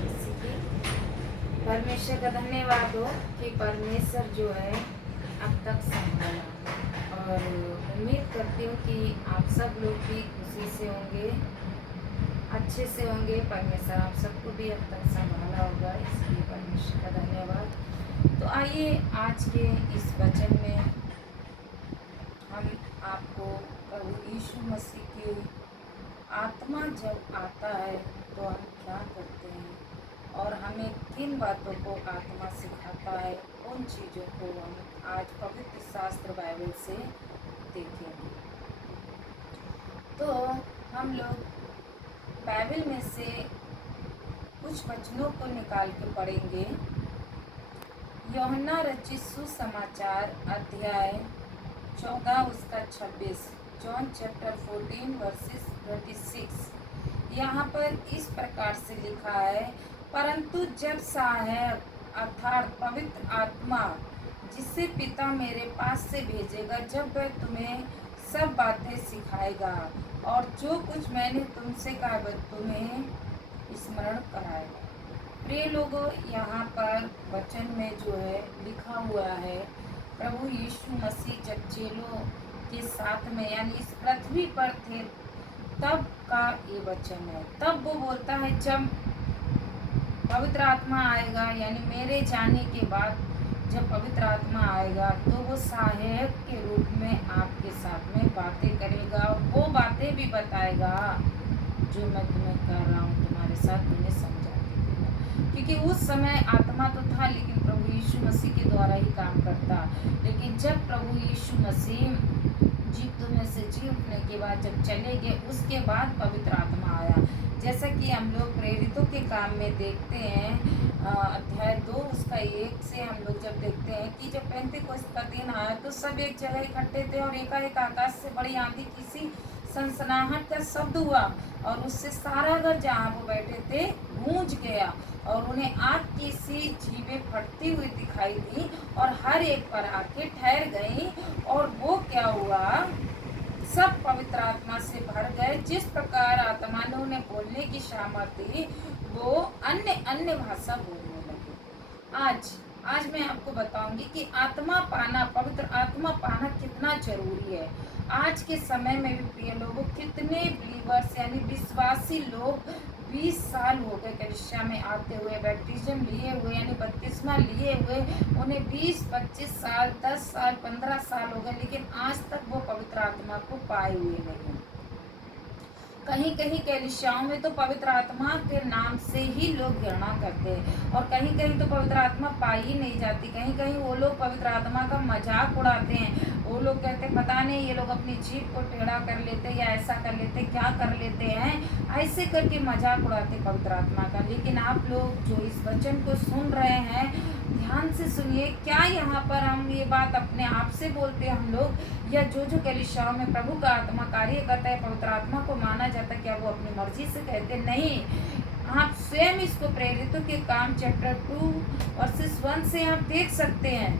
मसीह की। परमेश्वर का धन्यवाद हो कि परमेश्वर जो है अब तक संभाला, और उम्मीद करती हूँ कि आप सब लोग भी खुशी से होंगे, अच्छे से होंगे। परमेश्वर आप सबको भी अब तक संभाला होगा, इसलिए परमेश्वर का धन्यवाद। तो आइए आज के इस वचन में हम आपको प्रभु यीशु मसीह की आत्मा जब आता है तो हम क्या करते हैं और हमें किन बातों को आत्मा सिखाता है, उन चीज़ों को हम आज पवित्र शास्त्र बाइबल से देखेंगे। तो हम लोग बाइबल में से कुछ वचनों को निकाल के पढ़ेंगे। यूहन्ना रचित सुसमाचार अध्याय 14 उसका 26, जॉन चैप्टर 14 वर्सेस 36। यहाँ पर इस प्रकार से लिखा है, परंतु जब सहायक अर्थात पवित्र आत्मा जिसे पिता मेरे पास से भेजेगा, जब वह तुम्हें सब बातें सिखाएगा और जो कुछ मैंने तुमसे कहा वह तुम्हें स्मरण कराएगा। प्रिय लोगों, यहाँ पर वचन में जो है लिखा हुआ है, प्रभु यीशु मसीह जब चेलों के साथ में यानी इस पृथ्वी पर थे तब का ये वचन है। तब वो बोलता है जब पवित्र आत्मा आएगा, यानी मेरे जाने के बाद जब पवित्र आत्मा आएगा तो वो सहायक के रूप में आपके साथ में बातें करेगा और वो बातें भी बताएगा जो मैं तुम्हें कर रहा हूँ, तुम्हारे साथ तुम्हें समझा देगा। क्योंकि उस समय आत्मा तो था लेकिन प्रभु यीशु मसीह के द्वारा ही काम करता। लेकिन जब प्रभु यीशु मसीह जीवितों में से जी उठने के बाद जब चले गए, उसके बाद पवित्र आत्मा आया। जैसा कि हम लोग प्रेरितों के काम में देखते हैं, अध्याय 2 उसका 1 से हम लोग जब देखते हैं कि जब पेंतीकोस्त का दिन आया तो सब एक जगह इकट्ठे थे और एकाएक आकाश से बड़ी आंधी किसी सनसनाहट का शब्द हुआ और उससे सारा घर जहाँ वो बैठे थे गूंज गया और उन्हें आग की सी जीभें फटती हुई दिखाई दी और हर एक पर आके ठहर गई। और वो क्या हुआ, सब पवित्र आत्मा से भर गए। जिस प्रकार आत्मा ने उन्हें बोलने की सामर्थ्य, वो अन्य भाषा बोलने लगे। आज मैं आपको बताऊंगी कि आत्मा पाना, पवित्र आत्मा पाना कितना जरूरी है। आज के समय में भी प्रिय लोगों, कितने बिलीवर्स यानी विश्वासी लोग 20 साल हो गए कलिसिया में आते हुए, बैप्टिज्म लिए हुए यानी बपतिस्मा लिए हुए, उन्हें 20-25 साल, 10 साल, 15 साल हो गए, लेकिन आज तक वो पवित्र आत्मा को पाए हुए नहीं। कहीं कहीं कलिसियाओं में तो पवित्र आत्मा के नाम से ही लोग घृणा करते हैं और कहीं कहीं तो पवित्र आत्मा पाई ही नहीं जाती। कहीं कहीं वो लोग पवित्र आत्मा का मजाक उड़ाते हैं। वो लोग कहते हैं पता नहीं ये लोग अपनी जीभ को टेढ़ा कर लेते या ऐसा कर लेते, क्या कर लेते हैं, ऐसे करके मजाक उड़ाते पवित्र आत्मा का। लेकिन आप लोग जो इस वचन को सुन रहे हैं, ध्यान से सुनिए। क्या यहाँ पर हम ये बात अपने आप से बोलते हैं हम लोग, या जो कलिसियाओं में प्रभु का आत्मा कार्य करता है, पवित्र आत्मा को माना जाता है, क्या वो अपनी मर्जी से कहते? नहीं। आप स्वयं इसको प्रेरितों के काम चैप्टर 2 वर्सेस 1 से आप देख सकते हैं।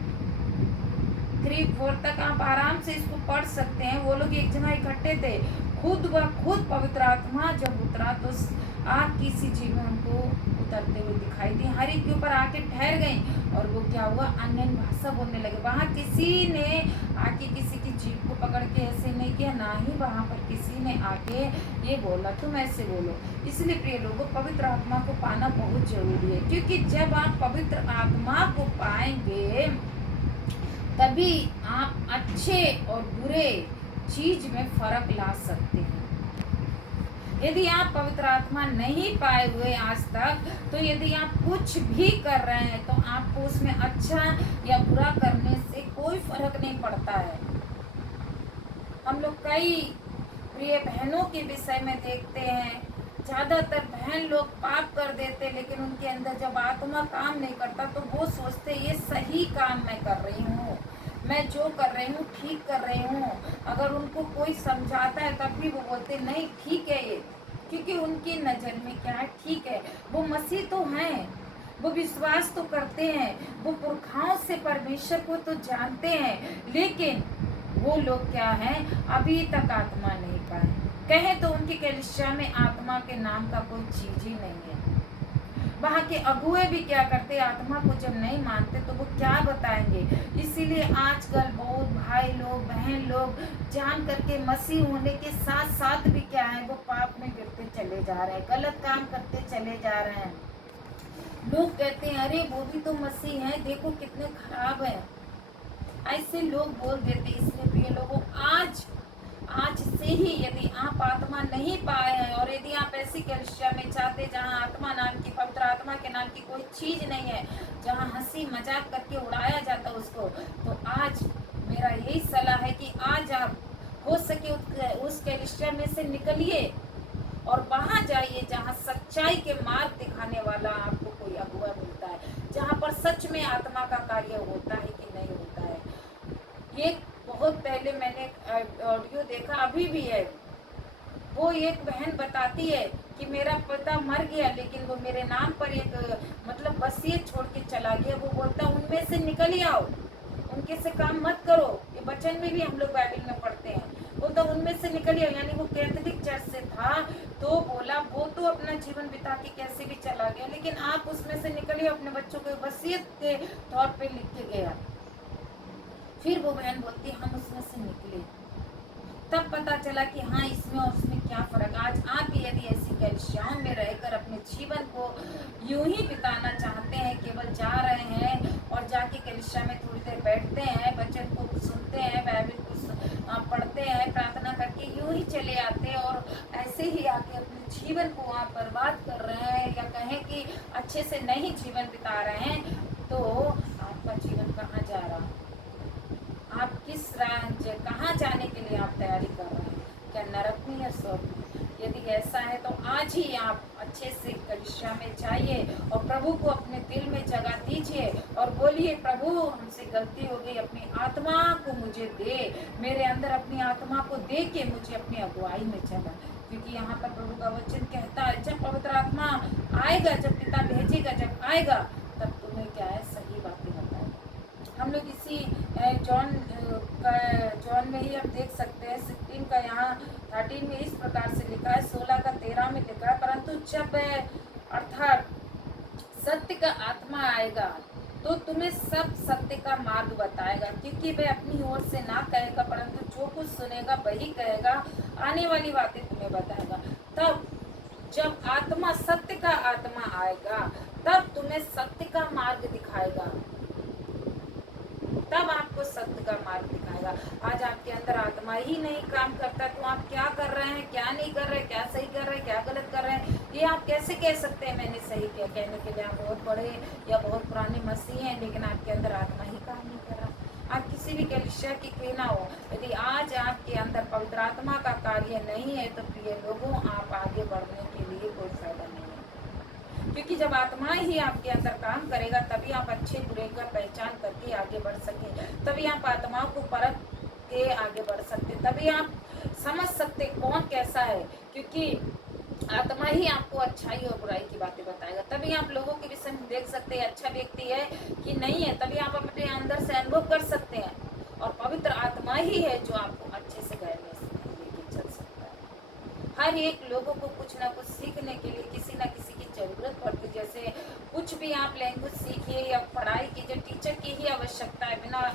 3-4 तक आप आराम से इसको पढ़ सकते हैं। वो लोग एक जगह इकट्ठे थे, खुद पवित्र आत्मा जब उतरा तो आग की सी जीभ में उनको उतरते हुए दिखाई दी, हर एक के ऊपर आके ठहर गई और वो क्या हुआ, अन्य भाषा बोलने लगे। वहाँ किसी ने आके किसी की जीभ को पकड़ के ऐसे नहीं किया, ना ही वहाँ पर किसी ने आके ये बोला तुम ऐसे बोलो। इसलिए प्रिय लोगों, पवित्र आत्मा को पाना बहुत जरूरी है, क्योंकि जब आप पवित्र आत्मा को पाएंगे तभी आप अच्छे और बुरे चीज में फर्क ला सकते हैं। यदि आप पवित्र आत्मा नहीं पाए हुए आज तक, तो यदि आप कुछ भी कर रहे हैं तो आपको उसमें अच्छा या बुरा करने से कोई फर्क नहीं पड़ता है। हम लोग कई प्रिय बहनों के विषय में देखते हैं, ज़्यादातर बहन लोग पाप कर देते, लेकिन उनके अंदर जब आत्मा काम नहीं करता तो वो सोचते ये सही काम मैं कर रही हूँ, मैं जो कर रही हूँ ठीक कर रही हूँ। अगर उनको कोई समझाता है तब भी वो बोलते नहीं ठीक है ये, क्योंकि उनकी नज़र में क्या है, ठीक है। वो मसीह तो हैं, वो विश्वास तो करते हैं, वो पुरखाओं से परमेश्वर को तो जानते हैं, लेकिन वो लोग क्या हैं, अभी तक आत्मा नहीं पाए। कहें तो उनकी कलीसिया में आत्मा के नाम का कोई चीज ही नहीं है। वहाँ के अगुए भी क्या करते, आत्मा को जब नहीं मानते तो वो क्या बताएंगे। इसीलिए आजकल बहुत भाई लोग बहन लोग जान करके मसीह होने के साथ साथ भी क्या है, वो पाप में गिरते चले जा रहे हैं, गलत काम करते चले जा रहे हैं। लोग कहते हैं अरे वो भी तो मसीह है, देखो कितने खराब है, ऐसे लोग बोल देते। इसलिए प्रिय लोगों, आज से ही यदि आप आत्मा नहीं पाए हैं और यदि आप ऐसी कलिसिया में चाहते जहां आत्मा नाम की, पवित्र आत्मा के नाम की कोई चीज नहीं है, जहां हंसी मजाक करके उड़ाया जाता उसको, तो आज मेरा यही सलाह है कि आज आप हो सके उस कलिसिया में से निकलिए और वहां जाइए जहां सच्चाई के मार्ग दिखाने वाला आपको कोई अगुआ मिलता है, जहां पर सच में आत्मा का कार्य होता है कि नहीं होता है। ये बहुत पहले मैंने ऑडियो देखा, अभी भी है, वो एक बहन बताती है कि मेरा पिता मर गया लेकिन वो मेरे नाम पर एक मतलब वसीयत छोड़ के चला गया। वो बोलता उनमें से निकल ही आओ, उनके से काम मत करो। ये वचन में भी हम लोग बाइबल में पढ़ते हैं, बोलता उनमें से निकल आओ। यानी वो कैथोलिक चर्च से था तो बोला वो तो अपना जीवन बिता के कैसे भी चला गया, लेकिन आप उसमें से निकलिए, अपने बच्चों को वसीयत के तौर पे लिख के गया। फिर वो बहन बोलती हम उसमें से निकले, तब पता चला कि हाँ इसमें और उसमें क्या फर्क। आज आप यदि ऐसी कलिसियाओं में रहकर अपने जीवन को यूं ही बिताना चाहते हैं, केवल जा रहे हैं और जाके कलिसिया में थोड़ी देर बैठते हैं, वचन को सुनते हैं, बाइबल को पढ़ते हैं, प्रार्थना करके यूं ही चले आते हैं और ऐसे ही आके अपने जीवन को आप बर्बाद कर रहे हैं या कहें कि अच्छे से नहीं जीवन बिता रहे हैं, तो आपका जीवन कहाँ जा रहा है, आप किस राज्य कहाँ जाने के लिए आप तैयारी कर रहे हैं, क्या नरक में या स्वर्ग में? यदि ऐसा है तो आज ही आप अच्छे से कलिसिया में जाइए और प्रभु को अपने दिल में जगह दीजिए और बोलिए प्रभु हमसे गलती हो गई, अपनी आत्मा को मुझे दे, मेरे अंदर अपनी आत्मा को दे के मुझे अपनी अगुवाई में चला। क्योंकि यहाँ पर प्रभु का वचन कहता है जब पवित्र आत्मा आएगा, जब पिता भेजेगा, जब आएगा तब तुम्हें क्या है सही बातें बताएगा। हम लोग इसी जॉन में ही हम देख सकते हैं 16 का यहाँ 13 में इस प्रकार से लिखा है, 16 का 13 में लिखा है, परंतु जब अर्थात सत्य का आत्मा आएगा तो तुम्हें सब सत्य का मार्ग बताएगा, क्योंकि वह अपनी ओर से ना कहेगा परंतु जो कुछ सुनेगा वही कहेगा, आने वाली बातें तुम्हें बताएगा। तब जब आत्मा सत्य का आत्मा आएगा तब तुम्हें सत्य का मार्ग दिखाएगा, तब आपको सत्य का मार्ग दिखाएगा। आज आपके अंदर आत्मा ही नहीं काम करता तो आप क्या कर रहे हैं, क्या नहीं कर रहे, क्या सही कर रहे हैं, क्या गलत कर रहे हैं, ये आप कैसे कह सकते हैं मैंने सही किया? कहने के लिए आप बहुत बड़े या बहुत पुराने मसीह हैं लेकिन आपके अंदर आत्मा ही काम नहीं कर रहा। आप किसी भी कलिसिया की क्यों ना हो, यदि आज आपके अंदर पवित्र आत्मा का कार्य नहीं है तो प्रिय लोगों आप आगे बढ़ने के लिए कोई फायदा नहीं है। क्योंकि जब आत्मा ही आपके अंदर काम करेगा तभी आप अच्छे बुरे का पहचान करके आगे बढ़ सके, तभी आप आत्माओं को परख के आगे बढ़ सकते, तभी आप समझ सकते कौन कैसा है, क्योंकि आत्मा ही आपको अच्छाई और बुराई की बातें बताएगा। तभी आप लोगों के विषय में देख सकते हैं अच्छा व्यक्ति है कि नहीं है, तभी आप अपने अंदर से अनुभव कर सकते हैं। और पवित्र आत्मा ही है जो आपको अच्छे से गहरे से लेके चल सकता है। हर एक लोगों को कुछ ना कुछ सीखने के लिए किसी न किसी की जरूरत पड़ती, जैसे कुछ भी आप लैंग्वेज सीखिए या पढ़ाई कीजिए, टीचर की ही आवश्यकता है, बिना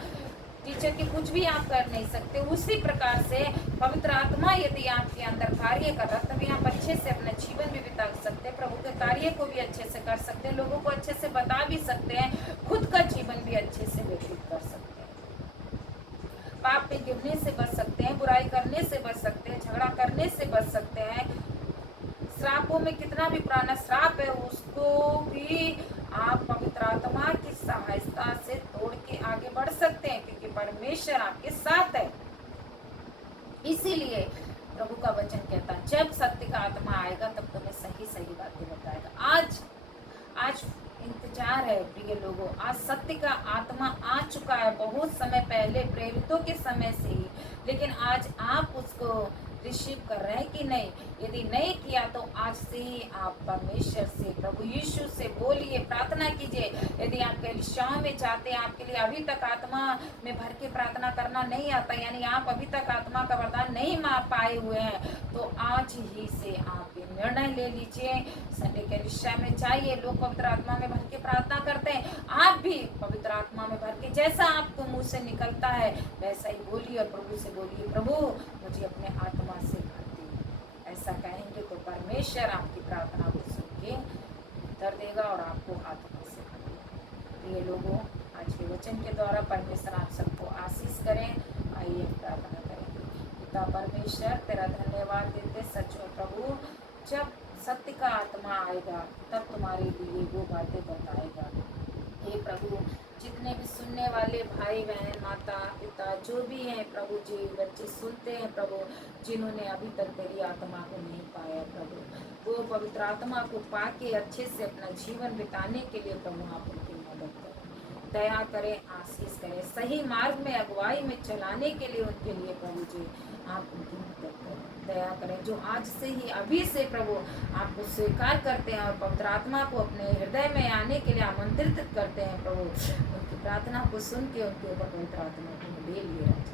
टीचर के कुछ भी आप कर नहीं सकते। उसी प्रकार से पवित्र आत्मा यदि आपके अंदर कार्य कर रहा तभी आप अच्छे से अपना जीवन भी बिता सकते हैं, प्रभु के कार्य को भी अच्छे से कर सकते हैं, लोगों को अच्छे से बता भी सकते हैं, खुद का जीवन भी अच्छे से व्यतीत कर सकते हैं, पाप में गिरने से बच सकते हैं, बुराई करने से बच सकते हैं, झगड़ा करने से बच सकते हैं, श्रापों में कितना भी पुराना श्राप है उसको भी आप पवित्र आत्मा की सहायता से तोड़ के आगे बढ़ सकते हैं, क्योंकि परमेश्वर आपके साथ है। इसीलिए प्रभु का वचन कहता है जब सत्य का आत्मा आएगा तब तुम्हें सही सही बातें बताएगा। आज इंतजार है प्रिय लोगों, आज सत्य का आत्मा आ चुका है बहुत समय पहले प्रेरितों के समय से ही, लेकिन आज आप उसको रिसीव कर रहे हैं कि नहीं, यदि नहीं किया तो आज से ही आप परमेश्वर से, प्रभु यीशु से बोलिए, प्रार्थना कीजिए। यदि आप कलीसियाओं में जाते हैं, आपके लिए अभी तक आत्मा में भर के प्रार्थना करना नहीं आता, यानी आप अभी तक आत्मा का वरदान नहीं पाए हुए हैं, तो आज ही से आप ये निर्णय ले लीजिए। संडे कलीसिया में जाइए, लोग पवित्र आत्मा में भर के प्रार्थना करते हैं, आप भी पवित्र आत्मा में भर के जैसा आपको मुंह से निकलता है वैसा ही बोलिए और प्रभु से बोलिए, प्रभु मुझे अपने आत्मा से भर दे। ऐसा कहेंगे तो परमेश्वर आपकी प्रार्थना को सुन के उत्तर देगा और आपको आत्मा से भर देगा। प्रिय लोगों, आज के वचन के द्वारा परमेश्वर आप सबको आशीष करें। आइए प्रार्थना करेंगे। पिता परमेश्वर, तेरा धन्यवाद देते सच में प्रभु, जब सत्य का आत्मा आएगा तब तुम्हारे लिए वो बातें बताएगा। हे प्रभु, जितने भी सुनने वाले भाई बहन, माता पिता जो भी हैं प्रभु जी, बच्चे सुनते हैं प्रभु, जिन्होंने अभी तक तेरी आत्मा को नहीं पाया प्रभु, वो पवित्र आत्मा को पाके अच्छे से अपना जीवन बिताने के लिए प्रभु आप उनकी मदद करें, दया करें, आशीष करें, सही मार्ग में अगुवाई में चलाने के लिए उनके लिए प्रभु जी आप उनकी मदद करें, दया करें। जो आज से ही अभी से प्रभु आपको स्वीकार करते हैं और पवित्र आत्मा को अपने हृदय में आने के लिए आमंत्रित करते हैं प्रभु, उनकी प्रार्थना को सुन के उनके ऊपर पवित्र आत्मा को ले लिए राजा,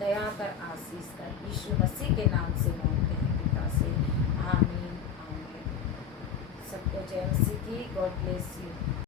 दया कर, आशीष कर, यीशु मसीह के नाम से मांगते हैं पिता से, आमीन आमीन। सबको जय मसीह की। God bless you.